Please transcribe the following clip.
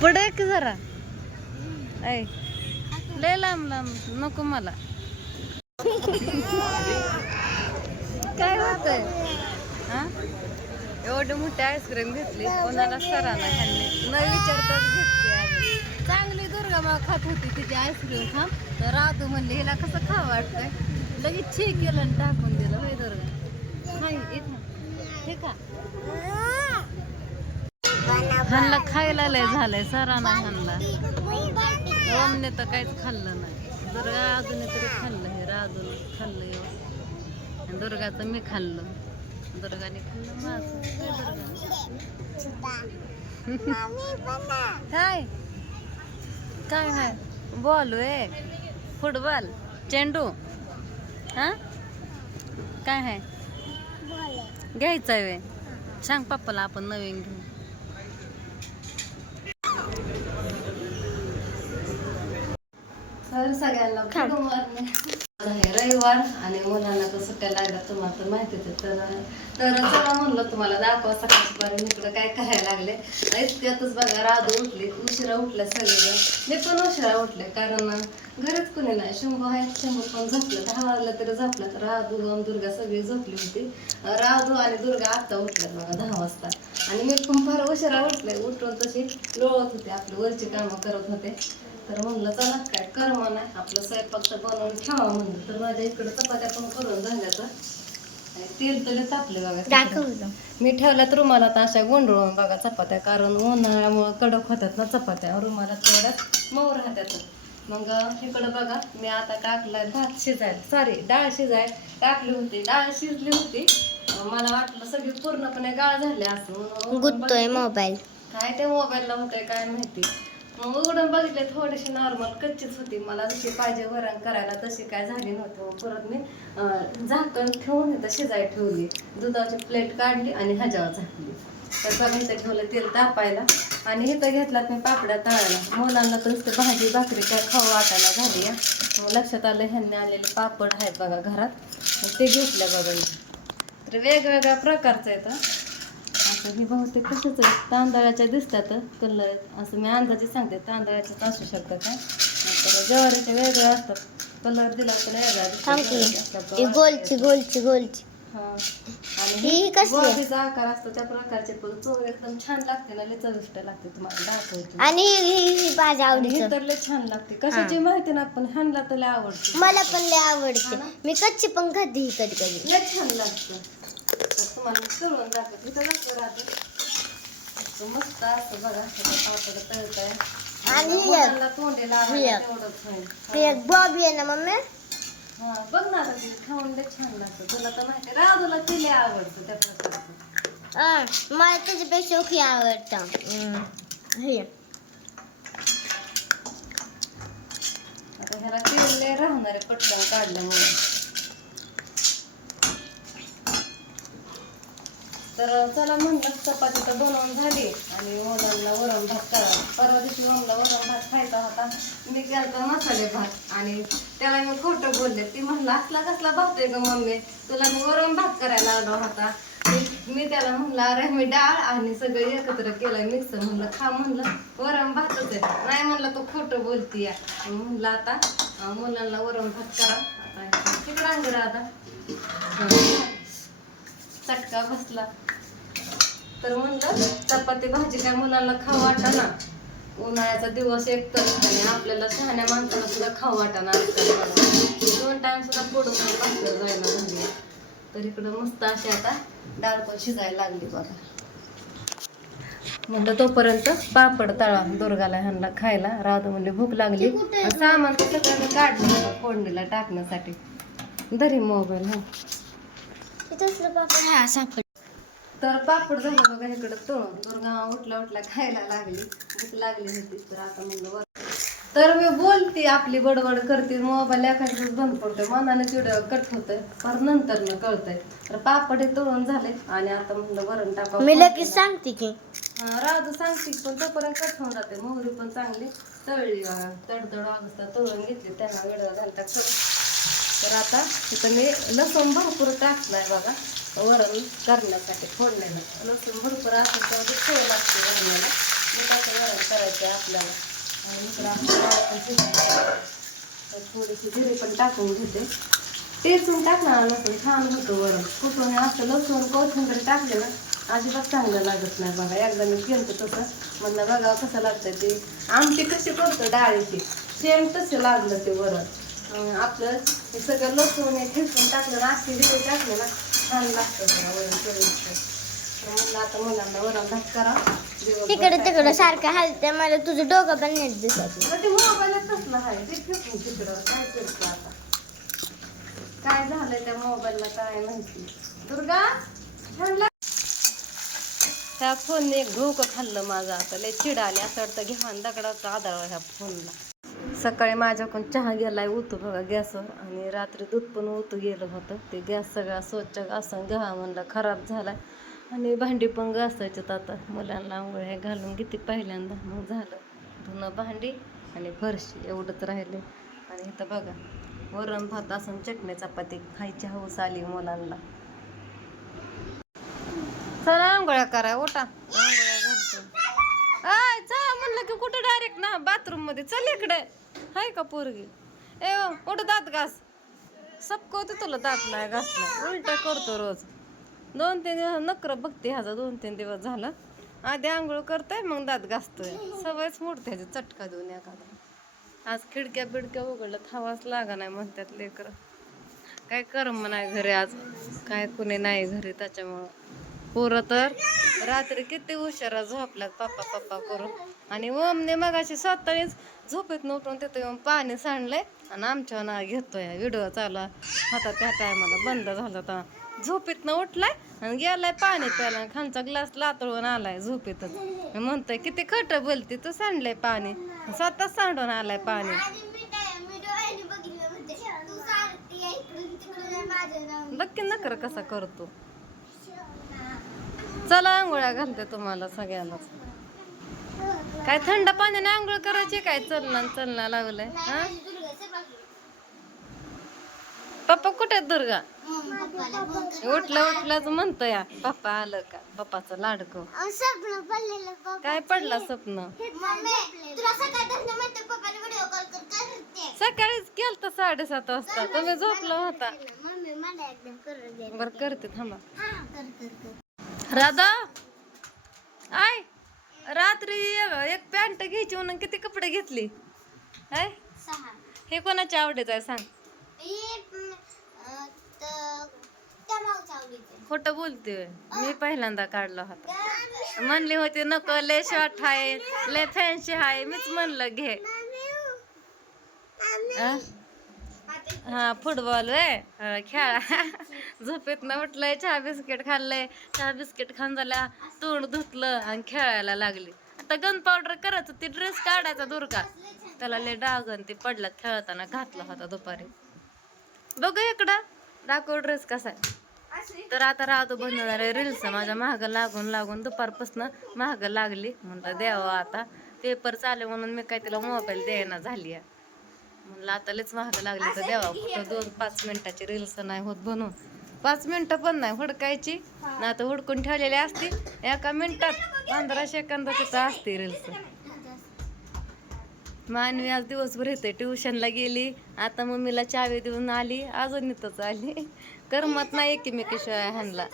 पुढे की जरा ऐ लय लांब लांब नको मला. काय होतंय हा? एवढी मोठी आईस्क्रीम घेतली कोणाला सरांना खाल्ली न विचारताच घेतली आम्ही. चांगली दुर्गा मग खात होती तिची आईस्क्रीम खा तर राधू म्हणली हिला कसं खा वाटतंय लगेच छी केलं आणि टाकून दिलं. होय दुर्गा नाही हे का ह्यांना खायला लय झालंय सरांना ह्यांना. ओमने तर काहीच खाल्लं नाही. दुर्गा अजून तरी खाल्लं हे राधून खाल्लं दुर्गाचं मी खाल्लं दुर्गाने खाल्लं माझं. काय काय आहे बॉल आहे फुटबॉल चेंडू हा काय आहे घ्यायचं आहे वे सांग पप्पाला आपण नवीन घेऊ. तर सगळ्यांना रविवार आणि मुलांना तर सुट्ट्या लागल्या तुम्हाला तर माहितीच आहे. तर चला म्हणलं तुम्हाला दाखवा सकाळची पाणी इकडं काय करायला लागले. इतक्यातच बघा राधू उठली उशिरा उठल्या सगळेजण. मी पण उशिरा उठले कारण घरीच कोणी नाही. शंभू आहे शंभू पण झोपलं 10 वाजलं तरी झोपलं. तर राधू आणि दुर्गा सगळी झोपली होती. राधू आणि दुर्गा आत्ता उठल्यात बघा 10 वाजता आणि मी पण फार उशिरा उठले. उठून तशी लोळत होते आपली वरची कामं करत होते. तर म्हणलं चला काय करमं नाही आपलं स्वयंपाक तर बनवून ठेवा म्हणलं. तर माझ्या इकडं चपात्या पण करून झाल्या तर आणि तेल तरी तापले बघा. मी ठेवल्यात रुमालात अशा गोंधळून बघा चपात्या कारण उन्हाळ्यामुळं कडक होतात ना चपात्या रुमालात तेवढ्यात मऊ राहतात. मग इकडं बघा मी आता टाकलाय भात शिजायला सॉरी डाळ शिजायला टाकली होती. डाळ शिजली होती मला वाटलं सगळी पूर्णपणे गाळ झाली असं गुत्तोय मोबाईल काय ते मोबाईलला होतंय काय माहिती. मग उघडून बघितले थोडीशी नॉर्मल कच्चीच होती. मला जशी पाहिजे वरण करायला तशी काय झाली नव्हती. मग परत मी झाकण ठेवून इथं शिजायला ठेवली. दुधाची प्लेट काढली आणि ह्याच्यावर झाकली. तर बघा इथं ठेवलं तेल तापायला आणि इथं घेतलात मी पापड्या तळायला. मुलांना तर नुसतं भाजी भाकरी काय खाऊ वाटायला झाली या. मग लक्षात आलं ह्यांनी आलेले पापड आहेत बघा घरात मग ते घेतल्या बघा. तर वेगवेगळ्या प्रकारचं आहे असं ही बहुतेक कसंच आहे तांदळाच्या दिसतात कलर असं मी अंदाजे सांगते तांदळाच्याच असू शकतात. तर ज्वारीचे वेगळे असतात कलर दिला तर वेगळा गोलची हा आणि गोबीचा आकार असतो त्या प्रकारचे पण चव एकदम छान लागते ना लय चविष्ट लागते. तुम्हाला दाखवते आणि भाजी आवडते तर लय छान लागते. कशाची माहिती ना पण ह्यांना तर लय आवडते. मला पण लय आवडते मी कच्ची पण खाते कधी कधी लय छान लागतं. तर तुम्हाला तळून दाखवते इथं कसं राहतं मस्त असं बघा पापड तळत आहे आणि तोंडेला तेवढंच बॉबी आहे ना मम्मी. हा बघ ना आता ते खाऊन लय छान लागतं. तुला तर माहिती राधूला ते लय आवडतं त्या प्रकारचं. मला त्याच्यापेक्षा खूप आवडतं हे आता ह्याला तेल लय राहणार आहे पटकन काढल्यामुळे. तर चला म्हणलं चपाती तर बनवून झाली आणि मुलांना वरण भात करा. परवा दिवशी मम्मीला वरण भात खायचा होता. मी केलता मसाले भात आणि त्याला मी खोटं बोलले. ती म्हणलं असला कसला भात आहे ग मम्मी तुला मी वरण भात करायला आला होता. मी त्याला म्हणलं अरे मी डाळ आणि सगळं एकत्र केलंय मिक्स म्हणलं खा म्हणलं वरण भातच आहे. नाही म्हणलं तो खोटं बोलती या. म्हणलं आता मुलांना वरण भात करा. आता किती रांग आता चटका बसला. तर म्हणलं चपाती भाजी काय मुलांना खाऊ वाटाना उन्हाळ्याचा दिवस एक तर आणि आपल्याला शहाण्या माणसाला सुद्धा खाऊ वाटाना 2 टाइम सुद्धा पोटून पातळ जायला झाली. तर इकडं मस्त अशी आता डाळ पण शिजायला लागली बघा. म्हणलं तोपर्यंत पापड तळा दुर्गाला ह्यांना खायला. राधू म्हणले भूक लागली सामान सगळं काढलं होतं फोडणीला टाकण्यासाठी. धरी मोबाईल हा तर पापड झालं बघा इकडं तळून. दुर्गा उठल्या उठल्या खायला लागली भूक लागली होती. तर आता म्हणलं तर मी बोलते आपली बडबड करते मोबाईल एखाद्याच बंद पडतोय मनानेच व्हिडिओ कट होतोय पर नंतर न कळतंय. तर पापड हे तळून झाले आणि आता म्हणलं वरण टाकावं मी लगेच सांगते की राधू सांगते पण तोपर्यंत कट होऊन जाते. मोहरी पण चांगली तळली तडतड अवस्था तळून घेतली त्यांना व्हिडिओ घालतात. तर आता तिथं मी लसूण भरपूर टाकलाय बघा वरण करण्यासाठी फोडण्याला लसूण भरपूर असेल तेव्हा ते चव लागते वरणाला. मग आता वरण करायचं आहे आपल्याला. आणि इकडं आपण डाळ पण शिजवून थोडीशी जिरे पण टाकून घेते. टेचून टाकणार लसूण छान होतं वरण. कुठून असं लसूण कोथिंबीर टाकले ना अजिबात चांगलं लागत नाही बघा. एकदा मी केलं तसं म्हणलं बघा कसं लागतं ते. आमटी कशी करतो डाळीची सेम तसं लागलं ते वरण. आपलं हे सगळं लसूण हे ठेचून टाकलं ना अशी जिरे टाकले ना छान लागतं बघा वरण चविष्ट. तर म्हणलं आता मुलांना वरण भात करा. तिकडे तिकडे सारखं हलते मला तुझं डोकं पण नीट दिसत नाही. ते मोबाईलच कसलं आहे ते फेकून तिकडं काय करतो आता. काय झालंय त्या मोबाईलला काय माहिती. दुर्गा छान लाग ह्या फोनने एक ढोकं खाल्लं माझं. आता लय चिड आली असं वाटतं घेऊन दगडाचा आदळ ह्या फोनला. सकाळी माझ्याकडून चहा गेलाय उतू बघा गॅसवर. आणि रात्री दूध पण उतू गेलं होतं. ते गॅस सगळा स्वच्छ घासून घ्या म्हणलं खराब झालाय. आणि भांडी पण घासायच्यात आता. मुलांना आंघोळ्या घालून किती पहिल्यांदा मग झालं धुणं भांडी आणि फरशी एवढंच राहिले. आणि इथं बघा वरण भात असून चटणी चपाती खायची हौस आली मुलांना. चला आंघोळ्या करा उठा. आंघोळ्या घालतो. आय चला म्हणलं की कुठं डायरेक्ट ना बाथरूम मध्ये. चल इकडे हाय का पोरगी. ए उठ दात घास. सपकवते तुला दात नाही घासला. उलटा करतो रोज. 2-3 दिवस नकर बघते ह्याचा. 2-3 दिवस झालं. आधी आंघोळ करतोय मग दात घासतोय. सवयच मोडते ह्याची चटका देऊन एखादा. आज खिडक्या बिडक्या उघडल्या थावाच लागा नाही म्हणतात लेकर. काय करम नाही घरी आज. काय कुणी नाही घरी त्याच्यामुळं. पोरं तर रात्री किती उशिरा झोपल्यात पप्पा पप्पा करून. आणि ओमने मगाशी स्वतःच झोपेत नव्हतं तिथं येऊन पाणी सांडलंय आणि आमच्या नाव घेतोय. व्हिडिओ चालू होता त्या टायमाला बंद झाला होता. झोपेतनं उठलाय आणि गेलाय पाणी प्यायला. खालचा ग्लास लातळून आलाय झोपेतच. म्हणतोय किती खटं बोलते तू सांडलंय पाणी. स्वतःच सांडून आलाय पाणी. बक्की नकर कसा करतो. चला आंघोळ्या घालते तुम्हाला सगळ्यांनाच. काय थंड पाण्याने आंघोळ करायची काय चलना लावलंय. हा पप्पा कुठे आहेत दुर्गा. उठलाच म्हणतो या पप्पा आलं का. पप्पाचं लाडकं काय पडला स्वप्न. सकाळीच केलं 7:30 वाजता. तुम्ही झोपला होता. बर करते थांबा. राधा आय रात्री एक पॅन्ट घ्यायची म्हणून किती कपडे घेतली. हे कोणाच्या आवडीचं आहे सांग. खोटं बोलते. मी पहिल्यांदा काढला होता. म्हणली होती नको लय शॉर्ट आहे लय फॅन्सी आहे. मीच म्हणलं घे. हा फुटबॉल आहे खेळा. झोपेत न उठलंय चहा बिस्किट खाल्लंय. चहा बिस्किट खाऊन झाल्या तोंड धुतलं आणि खेळायला लागली. आता गन पावडर करायचं. ती ड्रेस काढायचा दुर्गा. त्याला लय डागन ते पडला खेळताना घातला होता दुपारी. बघ इकडं दाखव ड्रेस कसा आहे. तर आता राहतो बनवणार आहे रील्स. माझ्या महाग लागून दुपारपासून महाग लागली. म्हणलं द्यावं आता पेपर चालू म्हणून मी काय तिला मोबाईल द्यायना झाली आहे. म्हणलं आता लयच महाग लागली तर द्यावा. कुठं 2-5 मिनिटाची रील्स नाही होत बनवून. 5 मिनिटं पण नाही हुडकायची ना. तर हुडकून ठेवलेली असती. एका मिनिटात 15 सेकंदाची तर असते रील्स. मानवी आज दिवसभर येते. ट्युशनला गेली. आता मम्मीला चावी देऊन आली. अजून इथंच आली. करमत नाही एकमेकीशिवाय ह्यांना.